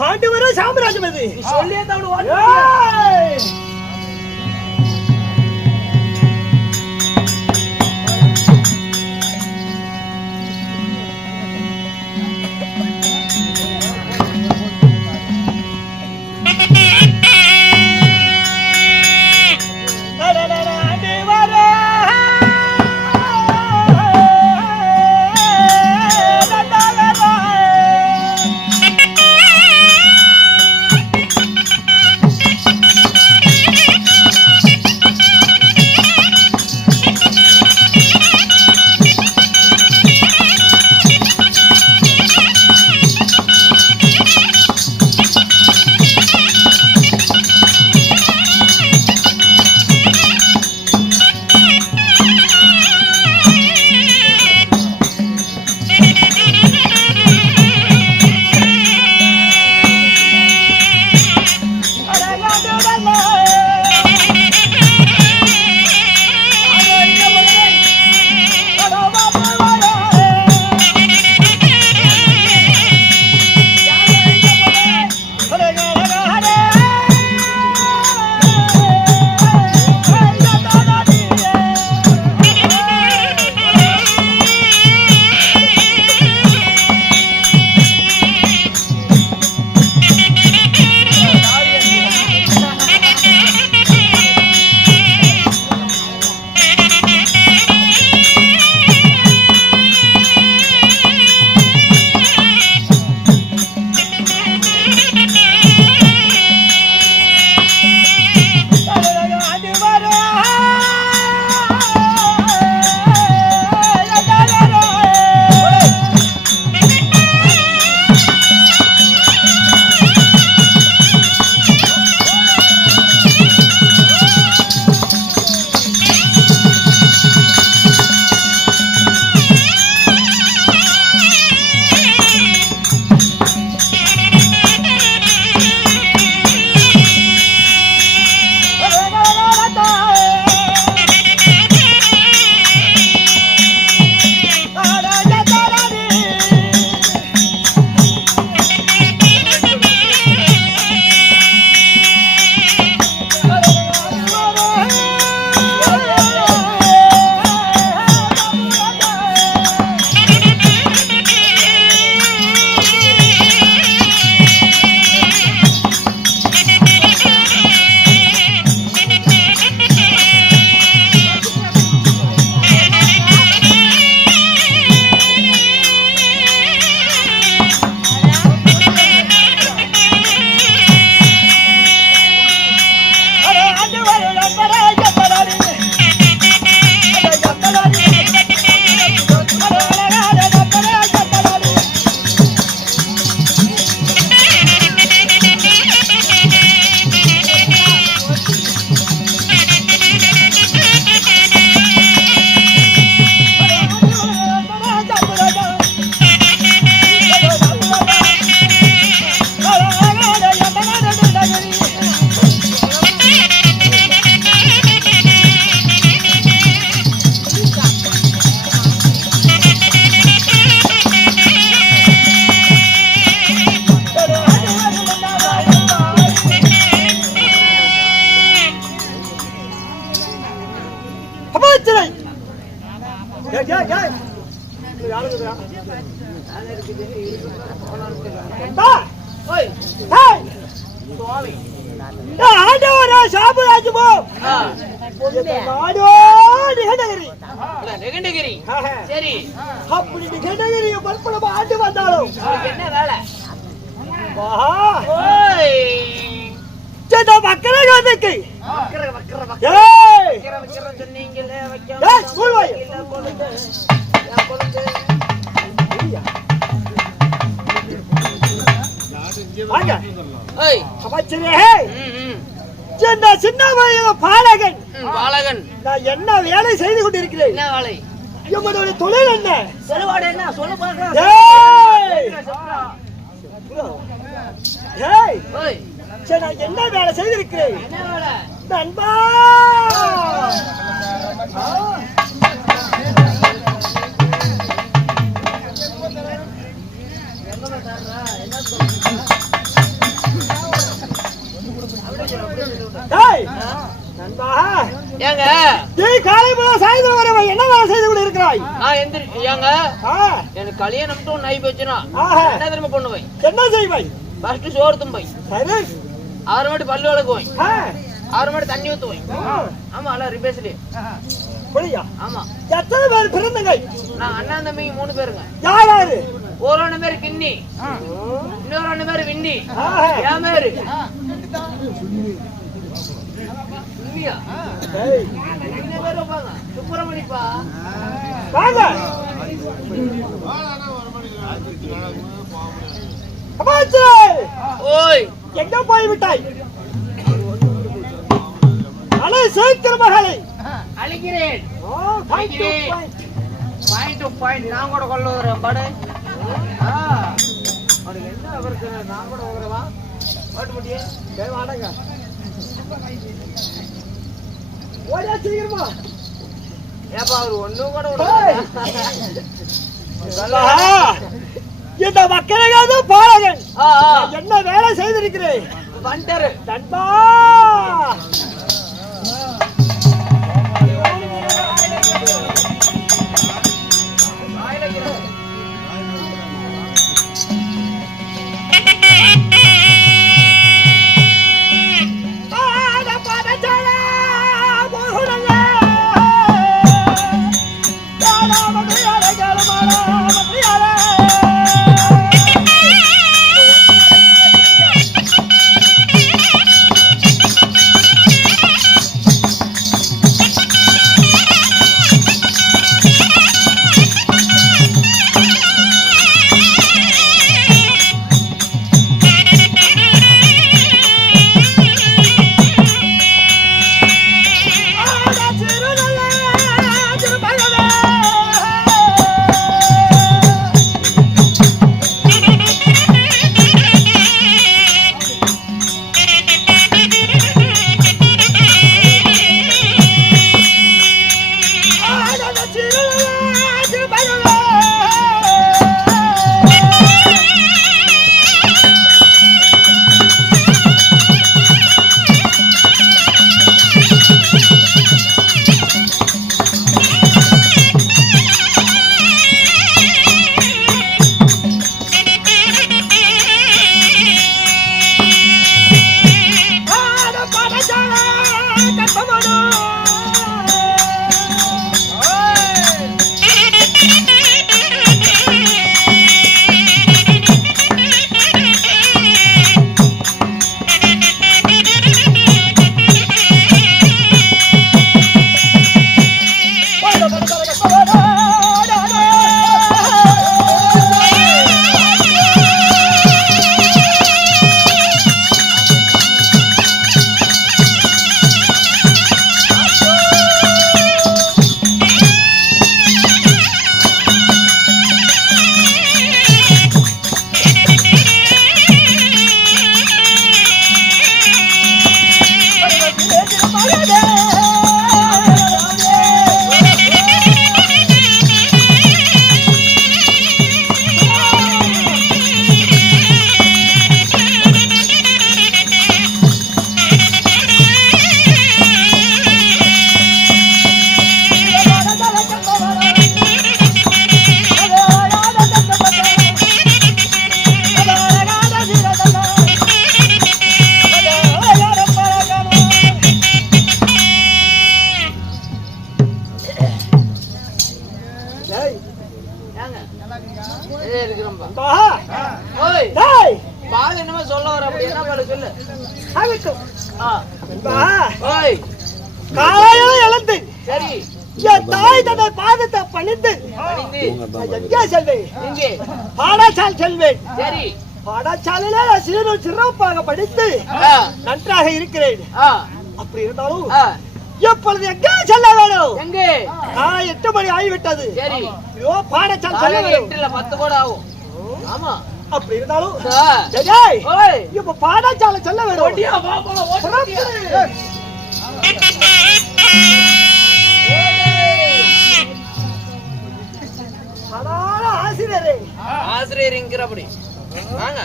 ஆண்டு வர சாம்ராஜ்யம் அது. சொல்லியே தான் ஓய் சுவாமி ஆண்டவரா சாபராஜ் போ ஆ நாடோ நிகண்டகிரி இல்ல நெகண்டகிரி சரி அப்படி நிகண்டகிரி பல்பல ஆண்டு வந்தாலும் உங்களுக்கு என்ன வேலை ஆஹா ஓய் இந்த மக்கரகாதக்கு வக்கர ஏய் சொன்னீங்களே ஏய் ஸ்கூல் வாய் வாங்க ஓய் அமைச்சரே சின்ன சின்ன பாலகன் பாலகன் நான் என்ன வேலை செய்து கொண்டிருக்கிறேன் என்ன வேலை எங்களுடைய தொழில் என்ன செலவாடு என்ன சொல்ல பாக்கலாம் ஏய் ஏய் ஓய் சரி நான் என்ன வேலை செய்திருக்கிறேன் என்ன வேலை நண்பா ஏய் நண்பா ஏங்க நீ காலை முதல் சாயந்தரம் வரை என்ன வேலை செய்து கொண்டு இருக்கிறாய் நான் எந்திரி ஏங்க ஆ, எனக்கு கல்யாணம் மட்டும் நை போச்சுன்னா ஆஹா. என்ன திரும்ப பண்ணுவேன் என்ன செய்வாய் ஃபர்ஸ்ட் சோறு தும்பை சரி 6 மணி பல்லு விளக்குவேன் ஆ, 6 மணி தண்ணி ஊத்துவேன் ஆ, ஆமா எல்லாம் ரிபேஸ்லயே புரியா ஆமா எத்தனை பேர் பிறந்தங்க நான் அண்ணன் தம்பிங்க 3 பேருங்க யார் யாரு ஒரு அண்ணன் பேரு கிண்ணி இன்னொரு அண்ணன் பேரு விண்டி ஆஹா. என் பேரு உண்மையா ஏய், என்ன பேரு வைப்பாங்க சுப்பிரமணிப்பா வாங்க அமைச்சரே ஓய் எங்க போய் விட்டாய் அலை சேர்க்கிற மகளை அழைக்கிறேன் ஓ, point to point. Point to point நான் கூட கொள்ள வரேன் பாடு அவனுக்கு என்ன அவருக்கு நான் கூட வரவா பாட்டு போட்டியே டேய், வாடங்க ஓடியா சீக்கிரமா ஏப்பா அவர் ஒண்ணும் கூட ஏய். விட ஆஹா. இந்த மக்களுக்காக பாலகன் நான் என்ன வேலை செய்திருக்கிறேன் வந்துட்டாரு நண்பா ஆள் என்னமோ சொல்ல வர அப்படி என்ன பாடு சொல்லு. ஆகட்டும். ஆ. அப்பா, ஓய். காலையில எழுந்து சரி. என் தாய் தந்தை பாதத்தை பணிந்து பணிந்து. நான் எங்கே செல்வேன்? இங்கே. பாடசாலை செல்வேன். சரி. பாடசாலையில நான் சீரும் சிறப்பாக படித்து ஆ. நன்றாக இருக்கிறேன். ஆ. அப்படி இருந்தாலும் ஆ. எப்பொழுது எங்கே செல்ல வேணும்? எங்கே? காலை 8 மணி ஆகிவிட்டது. சரி. ஐயோ, பாடசாலை செல்ல காலையில வேணும். 8 இல்ல 10 கூட ஆகும். ஆமா. அப்படி இருந்தாலும் ஆ. டேய், ஓய். இப்ப பாடசாலை செல்ல வேணும். ஓடியா வா போலாம் ஓடியா. அடான ஆசிரியரே, ஆசிரியர் இங்கறபடி. வாங்க.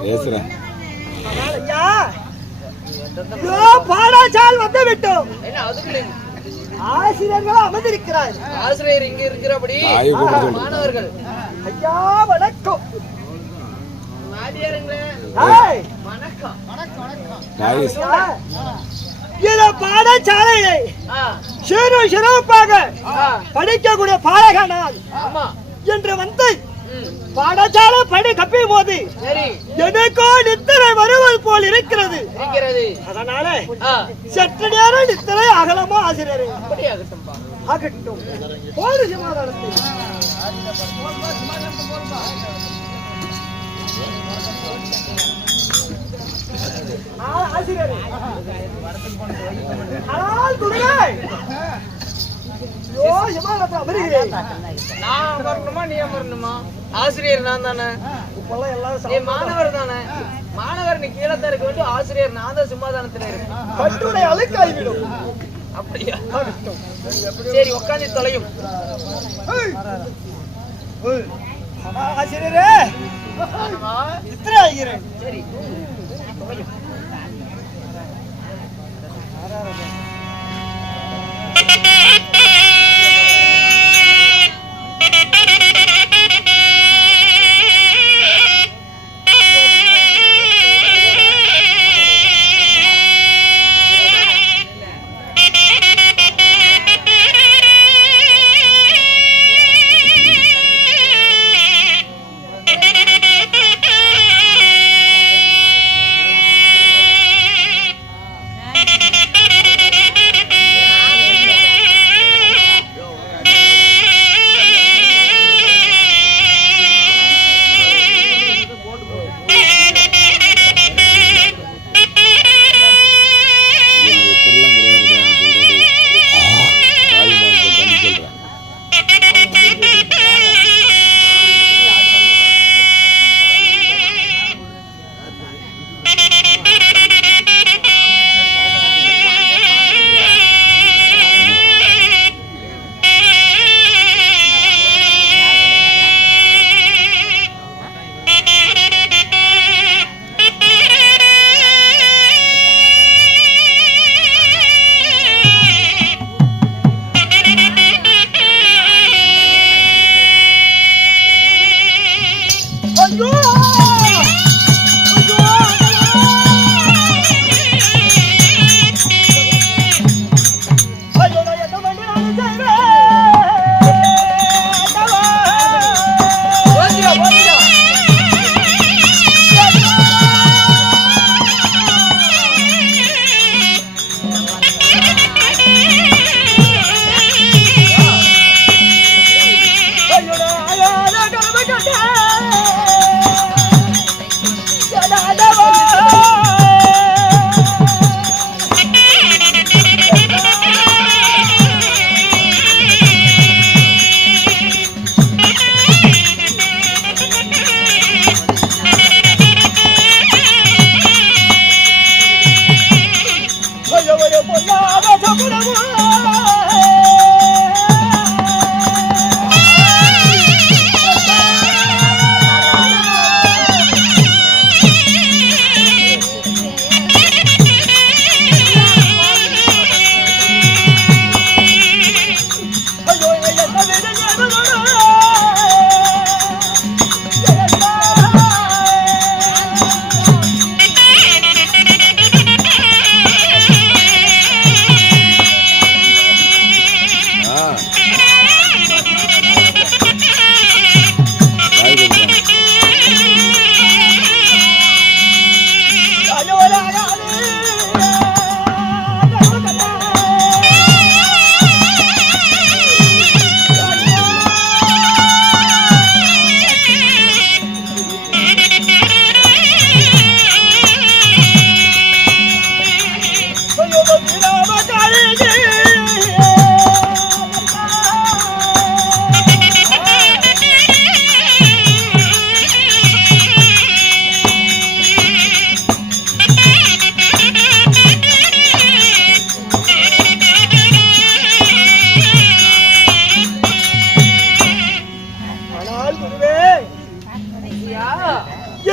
பேசுறேன். அடான ஐயா, ஐயோ, பாடசாலை வந்து விட்டோம். என்ன அதுக்குள்ள ஆசிரியர்கள் அமர்ந்திருக்கிறார். ஆசிரியர் இங்க இருக்கிறபடி தாய் கூப்பிட்டு மாணவர்கள். ஐயா வணக்கம். வாத்தியாருங்களே. ஏய், வணக்கம். ராஜேஷ். ஐயா, இந்த பாடசாலையை ஆ. சீரும் சிறப்பாக ஆ. படிக்கக்கூடிய பாடகனால் ஆமா. என்று வந்து ம். பாடசாலை படி கப்பியும் போது சரி. எனக்கோ நித்திரை வருவது போல் இருக்கிறது. இருக்கிறது. அதனால ஆ. சற்று நேரம் நித்திரை அகலமா ஆசிரியரே. அப்படி ஆகட்டும்பா. ஆகட்டும். போடு சமாதானத்தை. ஆசிரியரே, ஆனால் குருவே, ஐயோ, சமாதானத்தை அமருகிறேன். நான் அமரணுமா நீ அமரணுமா? ஆசிரியர் நான் தானே. இப்பெல்லாம் எல்லாரும் நீ மாணவர் தானே. மாணவர் நீ கீழே தான் இருக்க வேண்டும். ஆசிரியர் நான் தான் சிம்மாதானத்துல இருக்கேன். கட்டுரை அழுக்காய்விடும். அப்படியா? சரி உட்காந்து தொலையும். ஆசிரியரே, நித்திரை ஆகிறேன். சரி.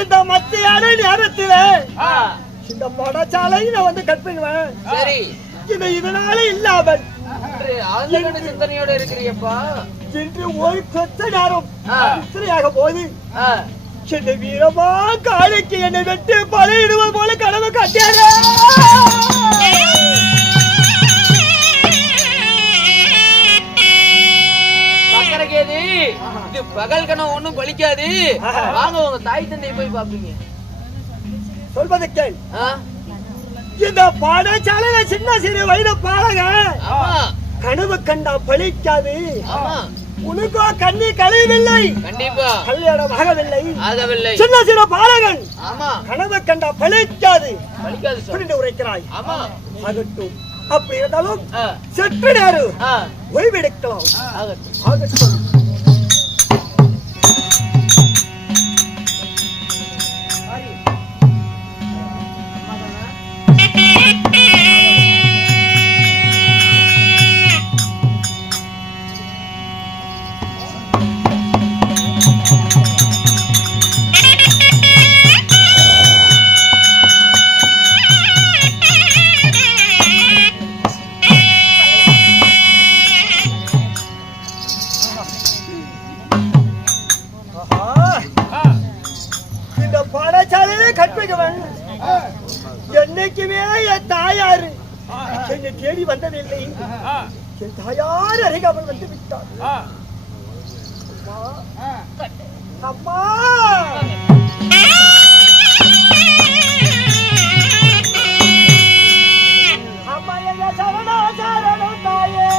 இந்த மத்தியான நேரத்துல ஆ, இந்த படச்சாலையை நான் வந்து கட்டுவேன். சரி இதனால இல்லாமல் இன்று ஆழ்ந்த சிந்தனையோட இருக்கிறியப்பா. இன்று ஒரு கொத்த நேரம் ஆ. இத்தனையாக போது ஆ, சின்ன வீரமா காலைக்கு என்னை வெட்டி பழையிடுவது போல கனவு கட்டியாரே. சக்கரகேது, இது பகல் கனவு ஒண்ணும் பலிக்காது. வாங்க உங்க தாய் தந்தையை போய் பாப்பீங்க. சொல்வதை கேள். ஆ, இந்த பாடசாலையில சின்ன சிறு வயது பாருங்க ஆமா கனவு கண்டா பழிக்காது. ஆமா உனக்கோ கண்ணி கழியவில்லை, கண்டிப்பா கல்யாணம் ஆகவில்லை. ஆகவில்லை. சின்ன சிறு பாலகன் ஆமா கனவு கண்டா பழிக்காது பலிக்காது சார். புரிந்து உரைக்கிறாய். ஆமா ஆகட்டும், அப்படி இருந்தாலும் ஆ, சற்று நேரம் ஆ, ஓய்வெடுக்கலாம். ஆகட்டும். ஆகட்டும். இந்த பாடசாலையிலே கற்பிக்கவன் என்னைக்குமே என் தாயாரு என்னை தேடி வந்ததில்லை. என் தாயார் அருகாமல் வந்து விட்டார். அம்மா, அம்மா என்ன சரணா சரணம் தாயே.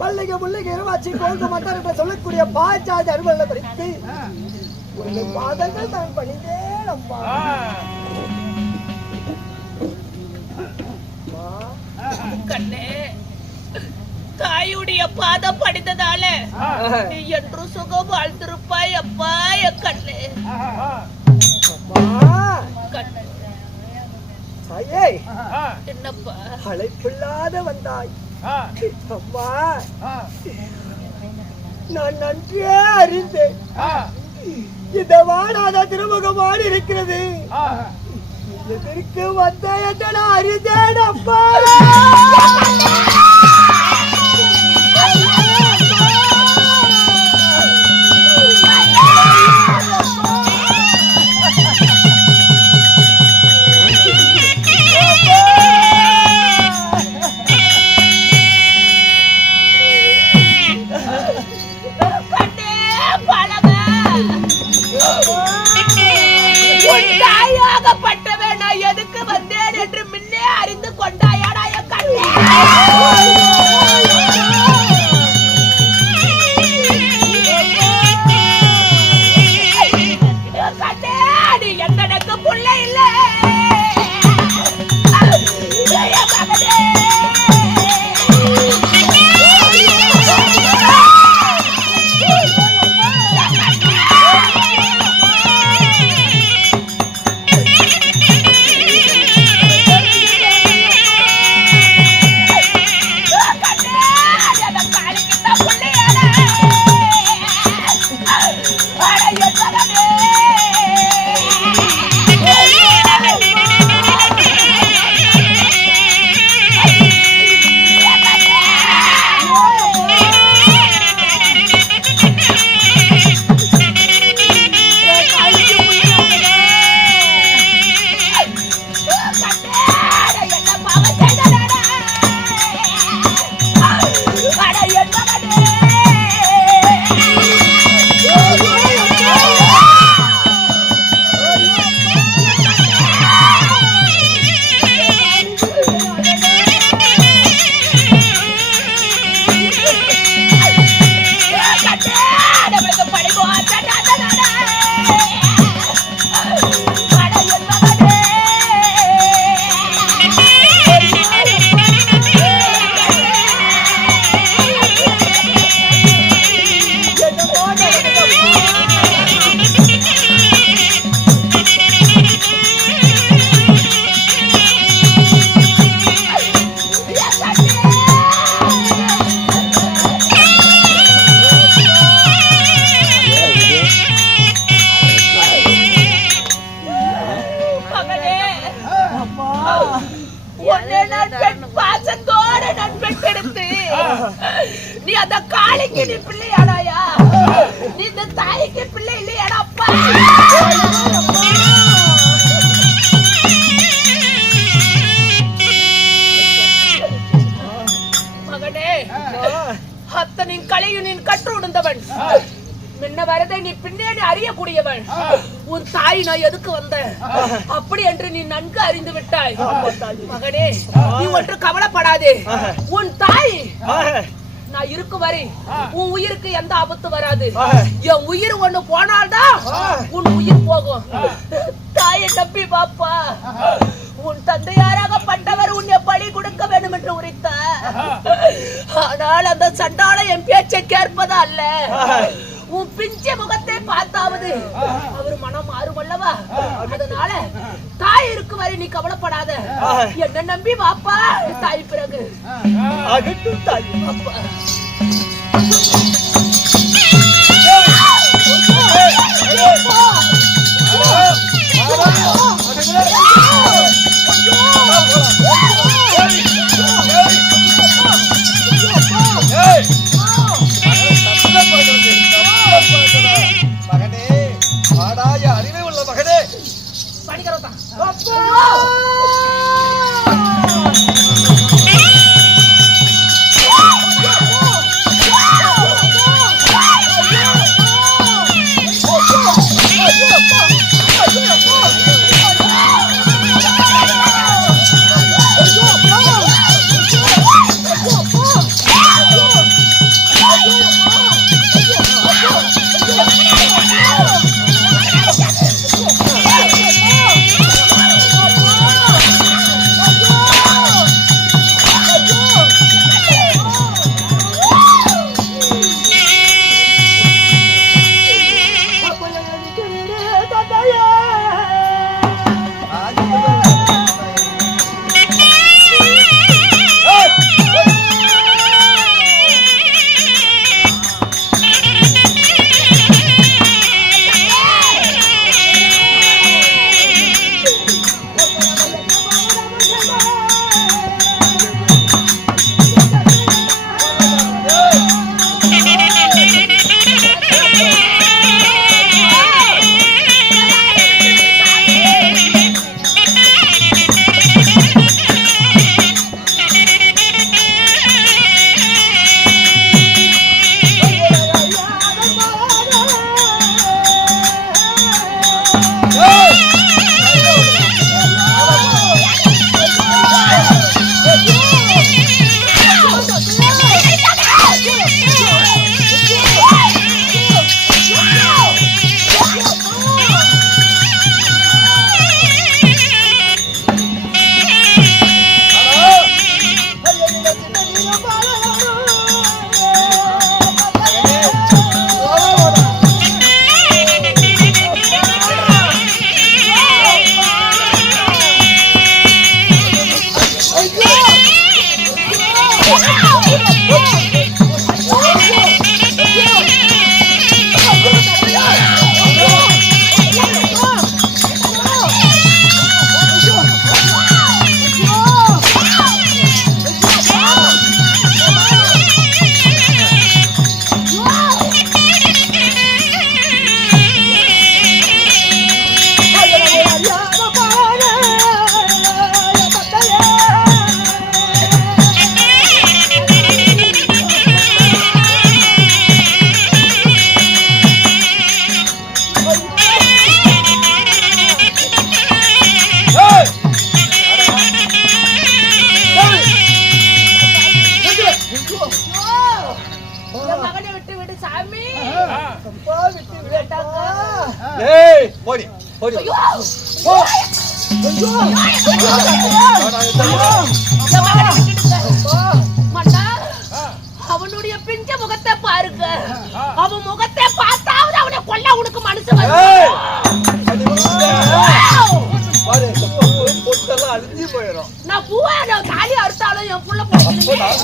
பள்ளிக முள்ளிக இருவாச்சி கோல்கு மத்தார் என்று சொல்லக்கூடிய பாச்சாதி அருமல்ல படித்து உன்னை பாதங்கள் தான் பணிந்தேன் அம்மா. கண்ணே, தாயுடைய பாதம் படித்ததால நீ என்று சுகம் வாழ்ந்திருப்பாய் அப்பா. என் கண்ணே, கண்ணே, தாயே, என்னப்பா அழைப்பில்லாத வந்தாய் அம்மா. நான் நன்றியே அறிந்தேன். இந்த வாடாத திருமுகமாடி இருக்கிறது எதற்கு வந்த என்று நான் அறிந்தேன் அப்பா. கண்ணே, பழக உன் தாயாகப்பட்டவன் நான் எதுக்கு வந்தேன் என்று முன்னே அறிந்து கொண்டாயாடா என் கண்ணே. கண்ணே, நீ எங்களுக்கு புள்ள இல்லை. என் மகனே. அந்த காளிக்கு நீ பிள்ளையாடாயா? நீ இந்த தாய்க்கு பிள்ளை இல்லையாடாப்பா? மகனே, அத்தனின் கலையுனின் கற்று உணர்ந்தவன், முன்ன வரதை நீ பின்னாடி அறியக்கூடியவன். உன் தாய் நான் எதுக்கு வந்தேன் அப்படி என்று நீ நன்கு அறிந்து விட்டாய். மகனே, நீ ஒன்று கவலைப்படாதே. உன் தாய் நான் இருக்கும் வரை உன் உயிருக்கு எந்த ஆபத்து வராது. என் உயிர் ஒண்ணு போனால்தான் உன் உயிர் போகும். தாயை தப்பி பாப்பா. உன் தந்தையாராக பட்டவர் உன்னை பலி கொடுக்க வேண்டும் என்று உரைத்தார். ஆனால் அந்த சண்டாளன் என் பேச்சை கேட்பதா அல்ல. உன் பிஞ்ச முகத்தை பார்த்தாவது அவர் மனம் மாறுமல்லவா? அதனால தாய் இருக்கு வரை நீ கவலைப்படாத. என்ன நம்பி வாப்பா. தாய் பிறகு அகட்டும் தாய். அப்பா மகனே, வாடாய அறிவே உள்ள மகனே, படிக்கிறதா அவனுடைய பிஞ்ச முகத்தை பாருங்க. அவன் முகத்தை பார்த்தாவது அவனை கொல்ல உனக்கு மனசு வரும். நான் பூவா தாலி அறுத்தாலும் என் புள்ள போடுறேன்.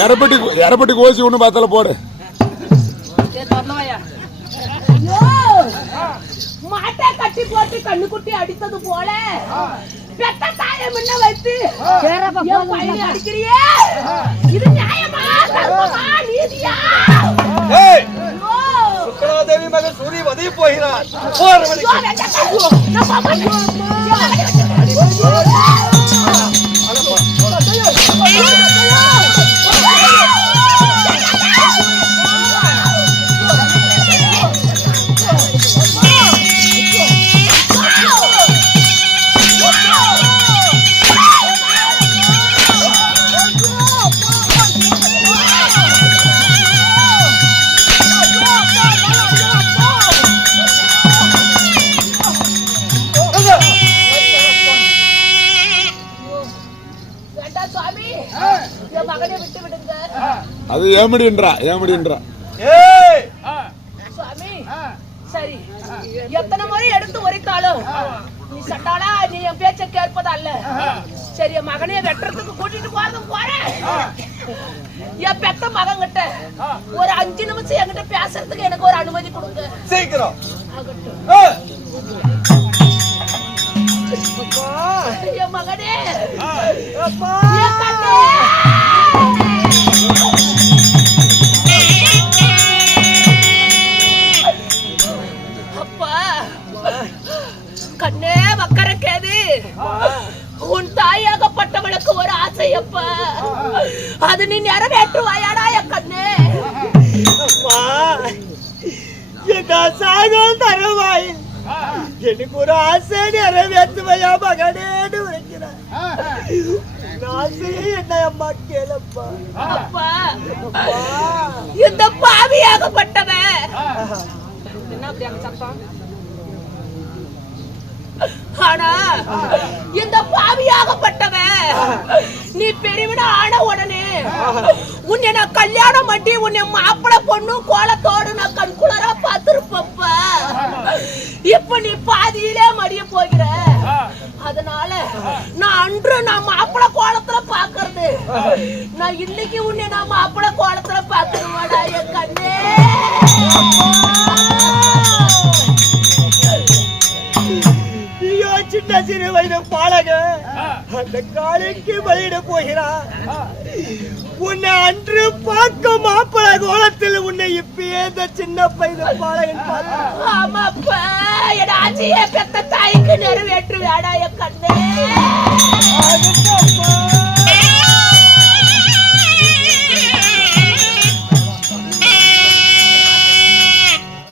எரப்பட்டி கோசி ஒண்ணு பார்த்தால போடு. ஐயோ, மாட்டை கட்டி போட்டு கண்ணுக்குட்டி அடித்தது போல பெத்த தாயை முன்ன வைத்து என் பையனை அடிக்கிறியே, இது நியாயமா தர்மமா நீதியா? ஏய், ஐயோ, சுக்கராதேவி மகன் சூரிய வதைய போகிறார். போர் வழி. ஐயோ, நான் பாப்பா. அது ஏமடின்றா. ஏய், சுவாமி, சரி, எத்தனை முறை எடுத்து உரைத்தாலும் நீ சண்டாளா, நீ என் பேச்ச கேட்பது அல்ல. சரி, என் மகனைய வெட்டுறதுக்கு கூட்டிட்டு போறதும் போறேன். என் பெத்த மகன் கிட்ட ஒரு 5 நிமிஷம் என்கிட்ட பேசுறதுக்கு எனக்கு ஒரு அனுமதி கொடுங்க. சீக்கிரம். ஆகட்டும். ஏய், என் மகனே, என் கண்ணே. அப்பா, கண்ணே மக்கரக்கேது, உன் தாயாகப்பட்டவளுக்கு ஒரு ஆசை அப்பா, அது நீ நிறைவேற்றுவாயாடா என் கண்ணே? தருவாய், எனக்கு ஒரு ஆசை நிறைவேற்றுவையா மகனேன்னு உரைக்கிறார். ஆசையே என்ன அம்மா கேளப்பா. அப்பா, இந்த பாவியாகப்பட்டவன் என்ன அப்படி அங்க சத்தம்? ஆனா இந்த பாவியாகப்பட்டவன் நீ பெரியவனா ஆன உடனே உன்னை நான் கல்யாணம் பண்ணி உன்னை மாப்பிள பொண்ணு கோலத்தோடு நான் கண்குளரா பார்த்திருப்பப்பா. இப்ப நீ பாதியிலே மடிய போகிற. அதனால நான் மாப்பிள கோலத்துல பாக்குறது, நான் இன்னைக்கு உன்னை நான் மாப்பிள கோலத்துல பாக்குறேன் என் கண்ணே. சின்ன சிறு வயது பாலக அந்த காலைக்கு பலியிட போகிறான். உன்னை அன்று பார்க்க மாப்பிள கோலத்தில் உன்னை இப்பயே இந்த சின்ன பையன் பாலகன் பார்த்தான். ஆமாப்பா, என் ஆட்சியை பெத்த தாய்க்கு நிறைவேற்று வேடா என் கண்ணே.